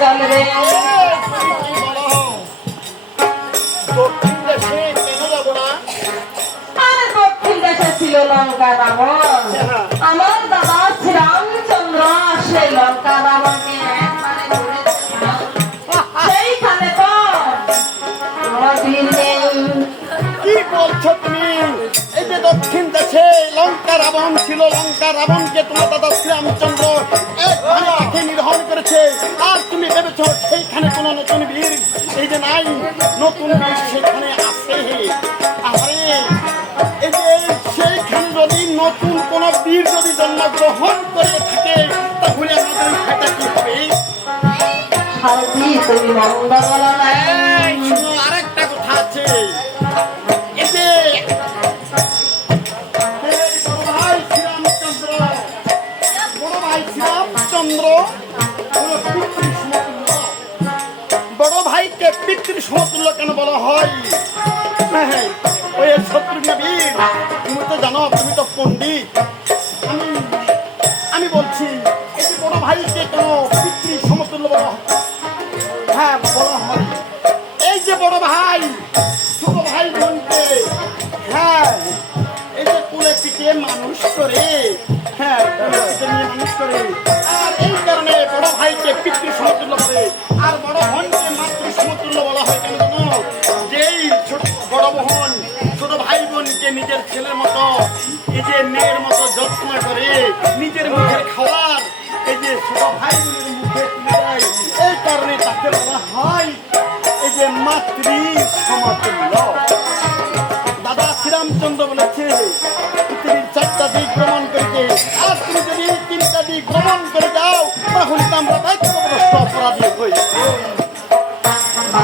চলবে। দক্ষিণ দেশে কেন যাবো না? আরে দক্ষিণ দেশে ছিল লঙ্কা রাবণ। আমার দাদা শ্রীরামচন্দ্র সেই লঙ্কা রাবণকে একবারে ধরেছিল। সেইখানে তো নদী নেই। কি বলছো তুমি? এই যে দক্ষিণ দেশে লঙ্কা রাবণ ছিল, লঙ্কা রাবণকে তোমার দাদা শ্রীরামচন্দ্র একবারে তাকে নিধন করেছে, আর তুমি ভেবেছো সেইখানে কোনো নতুন বীর এই যে নাই, নতুন বীর সেখানে আছে? আরে এই যে সেইখানে যদি নতুন কোন বীর যদি জন্মগ্রহণ করে থাকে তাহলে আমাদের ওইখানটা কি হবে? সারথি তুমি মন্দ বলো না। শোনো, আরেকটা কথা আছে। এই যে বড় ভাইকে পিতৃ সমতুল্য কেন বলা হয়? ওই শত্রুঘ্ন বীর, তুমি তো জানো, তুমি তো পণ্ডিত। আমি বলছি এই যে বড় ভাইকে কেন পিতৃ সমতুল্য বলা হয়? হ্যাঁ, বলা হয় এই যে বড় ভাই ছোট ভাই বোনকে, হ্যাঁ, এই যে কুলে পিটিয়ে মানুষ করে, হ্যাঁ, মানুষ করে, আর এই কারণে বড় ভাইকে পিতৃ সমতুল্য বলে, আর বড় বোনকে মাতৃ সমতুল্য বলা হয়। কেন জানো? যেই বড় বোন ছোট ভাই বোনকে নিজের ছেলের মতো, এই যে মেয়ের মতো যত্ন করে, নিজের মুখের খাবার এই যে ছোট ভাই বোনের মুখে তুলে দেয়, এই কারণে তাকে বলা হয় এই যে মাতৃ সমতুল্য। দাদা শ্রীরামচন্দ্র বলেছে পৃথিবীর 4টা দিক ভ্রমণ করতে, আর তুমি যদি 3টা দিক ভ্রমণ করে যাও তাহলে তো আমরা দায়িত্বগ্রস্ত অপরাধী হই।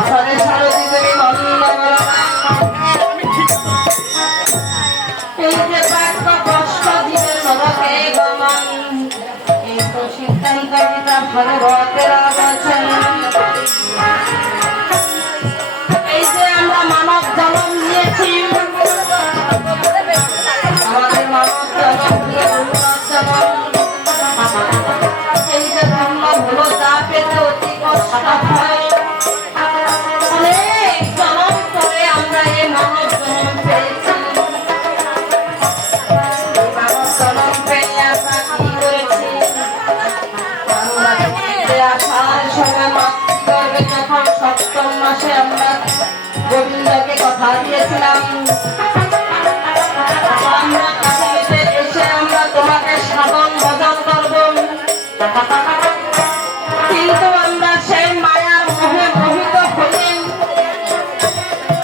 সারথি তুমি মন্দ বলো না। আমি ঠিক এই যে বাক্য কষ্ট দিবেন নরকে গমন, এই তো সিদ্ধান্ত গীতা ভাগবতের বচন। এই যে আমরা মানব জন্ম নিয়েছি, আমাদের মানব জন্ম দিয়ে উন্নত জন্ম। এই যে ধর্ম হলো যা পেতে অতি কষ্ট হয়, অনেক জন্ম করে আমরা এই মানব জন্ম পেয়েছি। যখন 7ম মাসে আমরা গোবিন্দকে কথা দিয়েছিলাম, আমরা পৃথিবীতে এসে আমরা তোমাকে সাধন ভজন করব, কিন্তু আমরা সেই মায়ার মোহে মোহিত হয়ে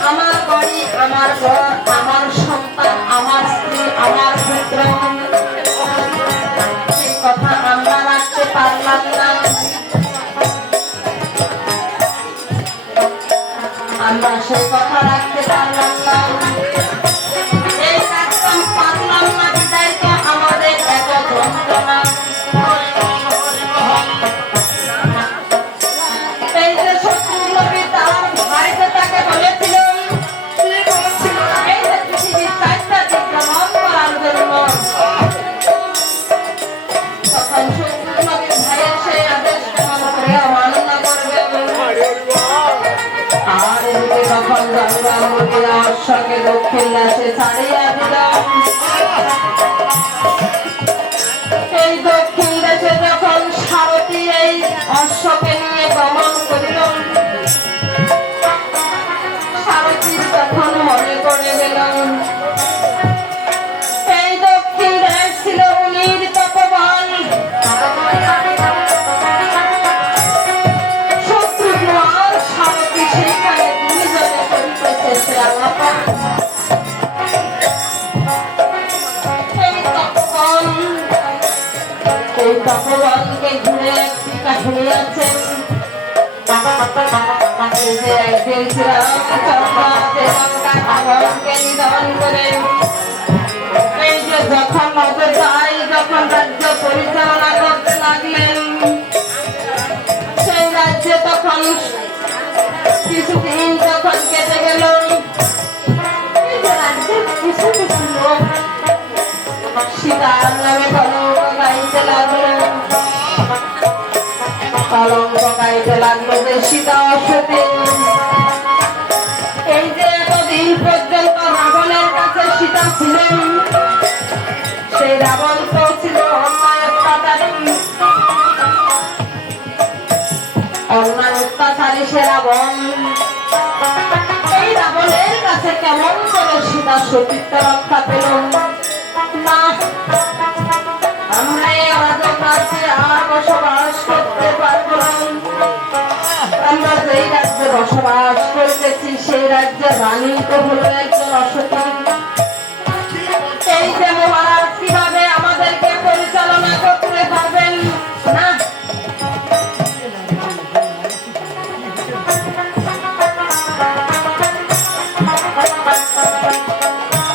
আমার বাড়ি, আমার ঘর, আমার সন্তান, আমার স্ত্রী, আমার পুত্র, সেই কথা আমরা রাখতে পারলাম না। আমরা সেই কথা রাখতে পারলাম না, এই রাখতাম পারলাম না, বিদায় তো আমাদের এত যন্ত্রণা। এই যে শত্রুঘ্ন বীর তার ভাইকে তাকে বলেছিল, এই যে পৃথিবীর 4টা দিক ভ্রমণ করার জন্য, তখন শত্রুঘ্ন বীর ভাইয়ের সেই আদেশ কেমন করে অমান্য করবে? আর এদিকে তখন গঙ্গা মহিলা অশ্বকে দক্ষিণ দেশে ছাড়িয়া দিল। এই দক্ষিণ দেশে যখন সারথি এই অশ্বকে নিয়ে গমন করিল, সারথির তখন মনে পড়ে গেল এই দক্ষিণ দেশ ছিল মুনির তপবন। শত্রুঘ্ন আর সারথি সেইখানে দুইজনে করিতেছে সে আলাপন। এই তপবনকে ঘুরে একটি কাহিনী আছে। এই যে একদিন শ্রীরামচন্দ্র লঙ্কা রাবণকে নিধন করে, এই যে যখন অযোধ্যায় যখন রাজ্য পরিচালনা করতে লাগলেন, সেই রাজ্যে তখন কিছুদিন যখন কেটে গেল, এই যে রাজ্যের কিছু কিছু লোক সীতার নামে গাইতে লাগলেন। কলঙ্ক গাইতে লাগলো যে সীতা অসতী। এই যে এতদিন পর্যন্ত রাবণের কাছে সীতা ছিলেন, সেই রাবণ তো ছিল অন্যায় অত্যাচারী, অন্যায় অত্যাচারী সে রাবণ। এই রাবণের কাছে কেমন করে সীতা সতীত্ব রক্ষা পেল না? আমরা এই অরাজক রাজ্যে আর বসবাস করতে পারবো না। আমরা যেই রাজ্যে বসবাস করতেছি সেই রাজ্যের রানী তো হলো একজন অসতী। এই যে মহারাজ কিভাবে আমাদেরকে পরিচালনা করতে পারবেন না?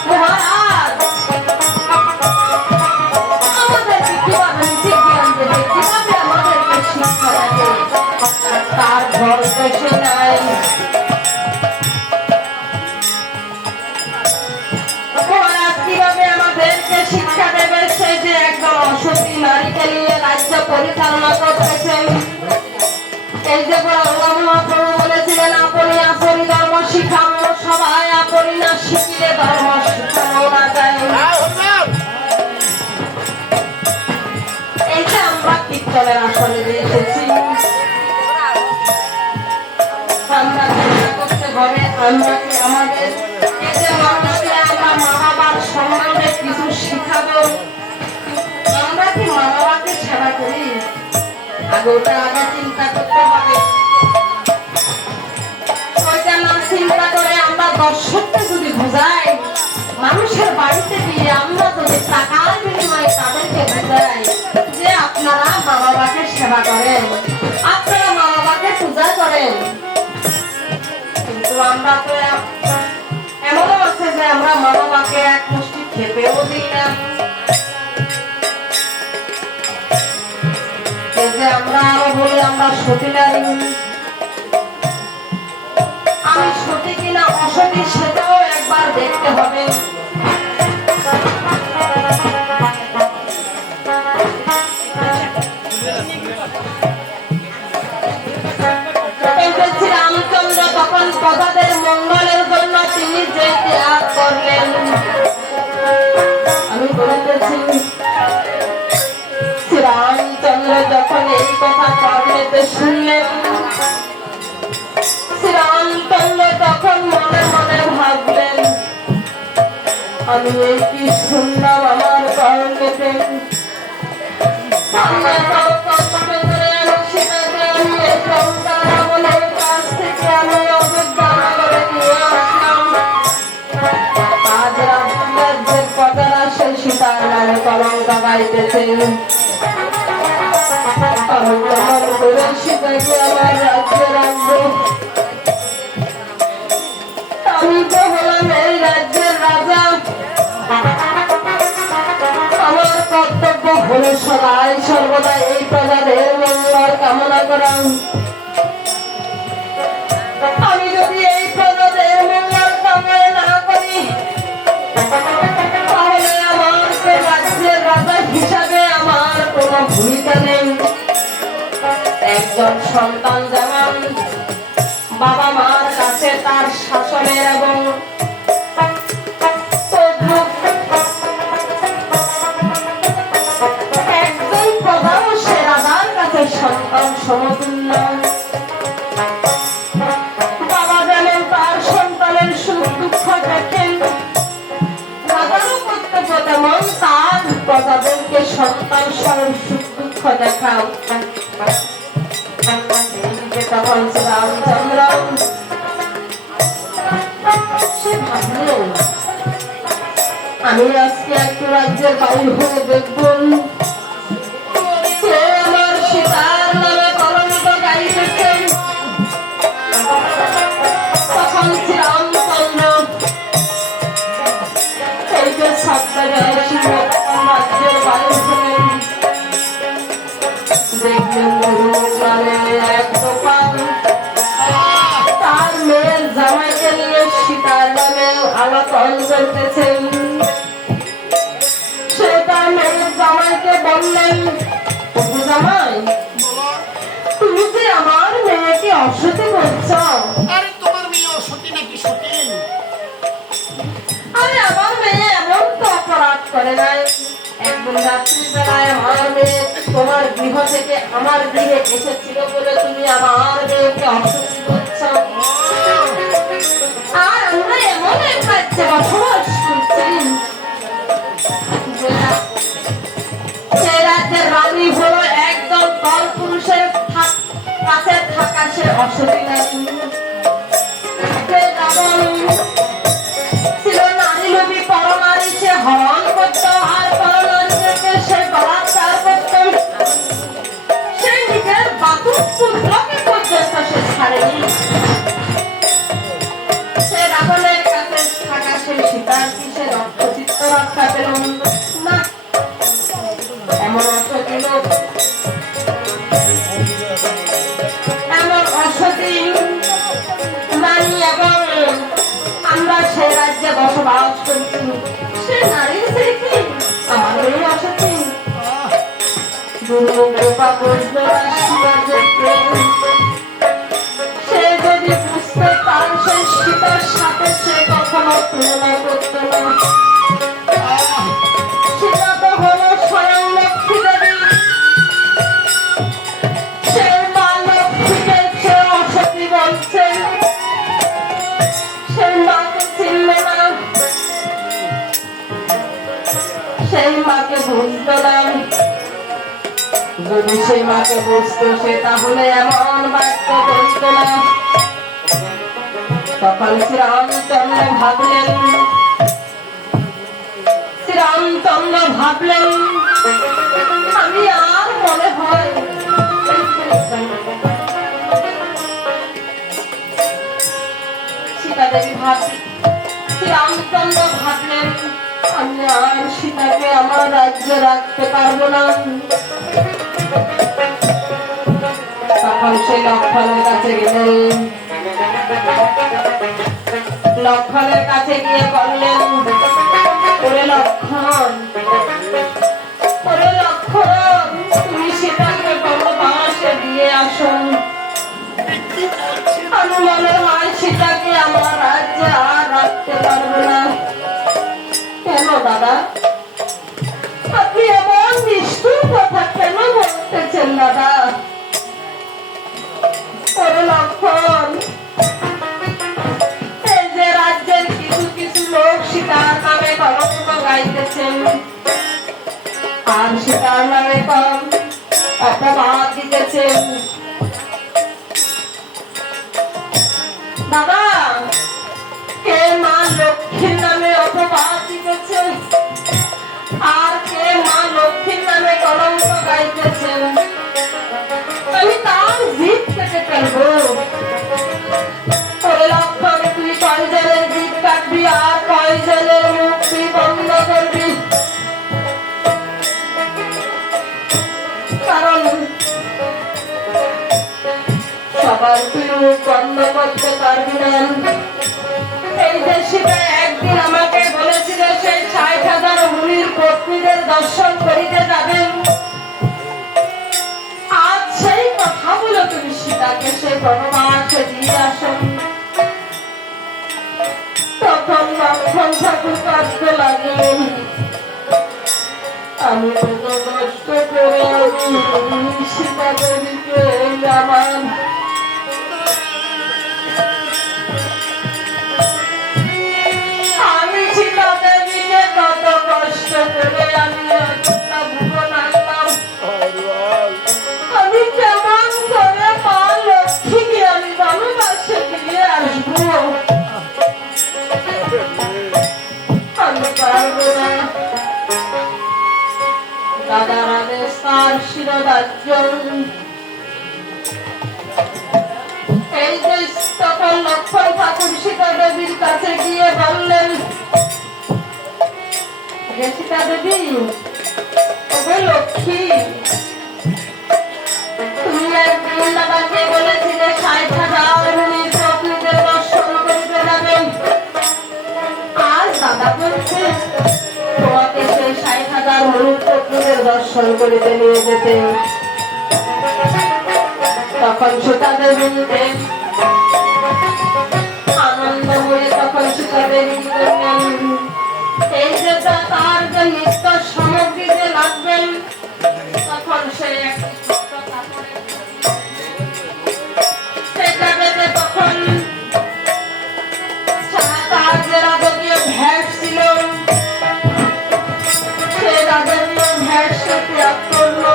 মহারাজ আমাদেরকে কিভাবে নীতি জ্ঞান দেবে, কিভাবে আমাদেরকে শিক্ষা দেবে, তার ঘর দেশে নাই। মহারাজ কিভাবে আমাদেরকে শিক্ষা দেবে? সে যে একজন অসতী নারীকে নিয়ে রাজ্য পরিচালনা করতেছেন। এই যে আল্লাহ মহাপ্রভু বলেছিলেন, আপনি আপনি ধর্ম শিখানো, সবাই আপনি না শিখিলে ধর্ম শিখানো না যায়। এই যে আমরা কীর্তনের আসনে এসেছি, আমরা চেষ্টা করতে হবে আমরা কি আমাদের এই যে মানুষকে আমরা মা বাবার সম্বন্ধে কিছু শিখাবো। আমরা কি মা বাবাকে সেবা করি? আগে ওটা আগে চিন্তা করতে হবে। ওইটা না চিন্তা করে আমরা দর্শককে যদি বুঝাই, মানুষের বাড়িতে গিয়ে আমরা যদি টাকার বিনিময়ে তাদেরকে বুঝাই যে আপনারা মা বাবাকে সেবা করেন, আপনারা মা বাবাকে পূজা করেন, কিন্তু আমরা তো এমনও আছে যে আমরা মা বাবাকে এক মুষ্টি খেতেও দিই না। এই যে আমরা আরো বলি আমরা সতী নারী, আমি সতী কিনা অসতী সেটাও একবার দেখতে হবে। এই যে শ্রীরামচন্দ্র তখন প্রজাদের মঙ্গলের জন্য তিনি যে ত্যাগ করলেন, আমি বলতেছি শ্রীরামচন্দ্র যখন এই কথা কর্ণেতে শুনলেন, শ্রীরামচন্দ্র তখন মনে মনে ভাবলেন, আমি এই কি শুনলাম আমার কর্ণেতে, সীতার নামে কলঙ্ক গাইতেছেন। সীতাকে আমার রাজ্যে রাখবো, আমি তো হলাম এই রাজ্যের রাজা, আমার কর্তব্য হলো সদাই সর্বদা এই প্রজাদের মঙ্গল কামনা করা। আমি যদি এই প্রজাদের মঙ্গল কামনা না করি, তাহলে আমার তো রাজ্যের রাজা হিসাবে আমার কোনো ভূমিকা নেই। একজন সন্তান যেমন বাবা মার কাছে তার শাসনের এবং একজন প্রধান সে রাজার কাছে সন্তান সমতুল্য। বাবা যেমন তার সন্তানের সুখ দুঃখ দেখেন, রাজারও কর্তব্য তেমন তার প্রজাদেরকে সন্তান স্বরূপ সুখ দুঃখ দেখাও। তখন রামচন্দ্র সে ভাবল, আমি আজকে একটু রাজ্যের বাইরে হয়ে দেখব আমার সীতার নামে কলঙ্ক গাইতেছেন। তখন শ্রীরামচন্দ্র এই যে রাজ্যের বাইরে হলেন, দেখলেন এক দোকান, তার মেয়ের জামাইকে নিয়ে সীতার নামে আলাপন করতেছেন। সে তার মেয়ের জামাইকে বললেন, জামাই তুমি অসতী বলছ? আরে তোমার মেয়ে অসতী নাকি সতী? আরে আমার মেয়ে এমন তো অপরাধ করে নাই। একদিন রাত্রির বেলায় আমার মেয়ে তোমার গৃহ থেকে আমার গৃহে এসেছিল বলে তুমি আমার মেয়েকে অসতী বলছ। আর আমরা এমন এক রাজ্যে বসবাস করছি সে রাজ্যের রানী হলো একদম দল পুরুষের কাছে থাকা সে অসতী নারী। সে যেমন ছিল নারী লোভী পরনারী, সে হরণ করত আর পরনারীদেরকে সে বলাৎকার করত। সে নিজের বাতুর পুত্রকে পর্যন্ত সে ছাড়েনি। সে রাবণের কাছে থাকা সেই সীতার কি সে রক্তচিত্ত রক্ষা পেল না? এমন অসতী লোক, এমন অসতী নারী এবং আমরা সে রাজ্যে বসবাস করছি। সে নারী সে কি আমাদের অসতী? গুরু কৃপা বুঝলো না শিবাজের প্রেম। সে যদি বুঝতে পার সেই সীতার সাথে সে কখনো তুলনা করত না। সীতা তো হলো স্বয়ং লক্ষ্মী দেবী। সেই মা লক্ষ্মীকে সে অসতী বলছে। সেই মাকে চিনল না, সেই মাকে বুঝতো না। যদি সেই মাকে বুঝতো সে তাহলে এমন বাক্য বলত না। তখন শ্রীরামচন্দ্র ভাবলেন, আমি আর মনে হয় সীতাদেবী শ্রীরামচন্দ্র ভাবলেন আমি আর সীতাকে আমার রাজ্যে রাখতে পারবো না। তখন সে লক্ষ্মণের কাছে গেলেন। লক্ষ্মণের কাছে গিয়ে বললেন, ওরে লক্ষ্মণ, ওরে লক্ষ্মণ, তুমি সীতাকে বনবাসে দিয়ে আসো। আমি মনে হয় সীতাকে আমার রাজ্যে আর রাখতে পারবো না। কেন দাদা, আপনি এমন নিষ্ঠুর কথা কেন বলতেছেন দাদা? ওরে লক্ষ্মণ, এই যে রাজ্যের কিছু কিছু লোক সীতার নামে কলঙ্ক গাইতেছেন আর সীতার নামে কম অপবাদ দিতেছেন। দাদা, কে মা লক্ষ্মীর নামে অপবাদ দিতেছে আর কে মা লক্ষ্মীর নামে কলঙ্ক গাইতেছেন? আমি তার জিদ কেটে ফেলবো। ওরে লক্ষ্মণ, তুই কয়জনের জিদ কাটবি আর কয়জনের মুখ তুই বন্ধ করবি? কারণ সবার তুই মুখ বন্ধ করতে পারবি না। এই যে সীতা একদিন আমাকে বলেছিল সেই ৬০,০০০ মুনির পত্নীদের দর্শন করিতে যাবেন, আজ সেই কথাগুলো তুমি সীতাকে সে বনবাসে দিয়ে আসো। তখন লক্ষ্মণ ঠাকুর কাঁদতে লাগলেন, আমি কত কষ্ট করে আমি সীতা দেবীকে আমার সীতা দেবীকে কত কষ্ট করে আমি ভুবন আনলাম। আমি কেমন করে মা লক্ষ্মীকে আমি বনবাসে দিয়ে আসবো? আমি পারবো না। দাদার আদেশ তার শিরোধার্য। এই যে তখন লক্ষ্মণ ঠাকুর সীতা দেবীর কাছে গিয়ে বললেন, সীতা দেবী, ওগো লক্ষ্মী, তুমি একদিন দাদাকে বলেছিলে ৬০,০০০ মুনির পত্নীদের দর্শন করতে যাবেন। আজ দাদা বলছে তোমাকে সেই ৬০,০০০ মুনির পত্নীদের দর্শন করিতে নিয়ে যেতে। তখন সীতা দেবীকে আনন্দ হয়ে তখন সীতা দেবী বললেন, এই যে তার যে নিত্য সামগ্রী যে লাগবেন, তখন সে একটি ছোট্ট কাপড়ের সেটা বেঁধে তখন তার যে রাজকীয় ভ্যাস ছিল, সে রাজকীয় ভ্যাস সে ত্যাগ করলো।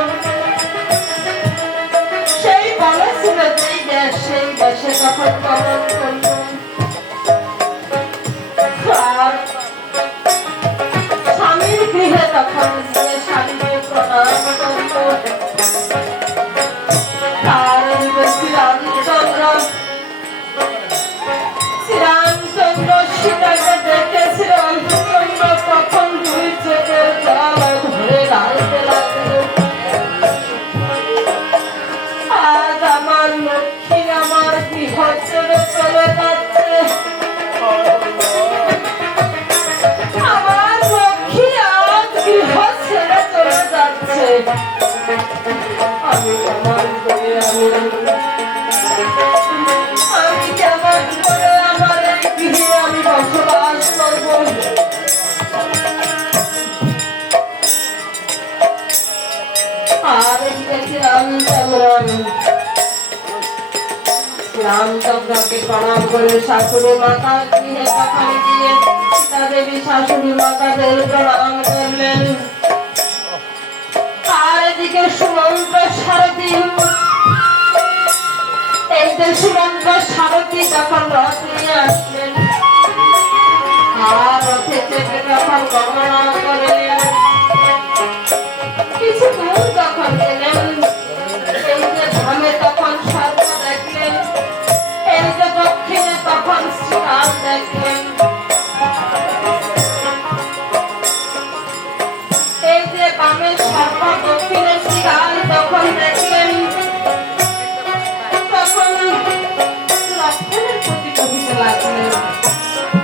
সেই বলেছিল যেই দেশ, সেই দেশে তখন গমন করলো। আর স্বামীর গৃহে তখন গিয়ে স্বামীকে প্রণাম করলো। আর শ্রীরামচন্দ্র সীতাকে দেখে শ্রীরামচন্দ্র তখন দুই চোখের জল ধরে রাখতে লাগলো। আজ আমার লক্ষ্মী আমার গৃহ ছেড়ে চলে যাচ্ছে, আমার লক্ষ্মী আজ গৃহ ছেড়ে চলে যাচ্ছে। আমি কেমন করে আমি কেমন করে আমার এই গৃহে আমি বসবাস করবো? আর দেখি রামচন্দ্রকে প্রণাম করে শাশুড়ি মাতা গৃহে তখন গিয়ে সীতা দেবী শাশুড়ি মাতাদের প্রণাম করলেন। আর এদিকে সুমন্ত সারথী, এই যে সুমন্ত সারথী তখন রথ নিয়ে আসলেন। আর রথে চেপে তখন গমনা করলেন। কিছু দূর যখন গেলেন, এই যে ধামে তখন সর্প দেখলেন, এই যে দক্ষিণে তখন শ্রীরাম দেখলেন। এই যে বামে সর্প, দক্ষিণে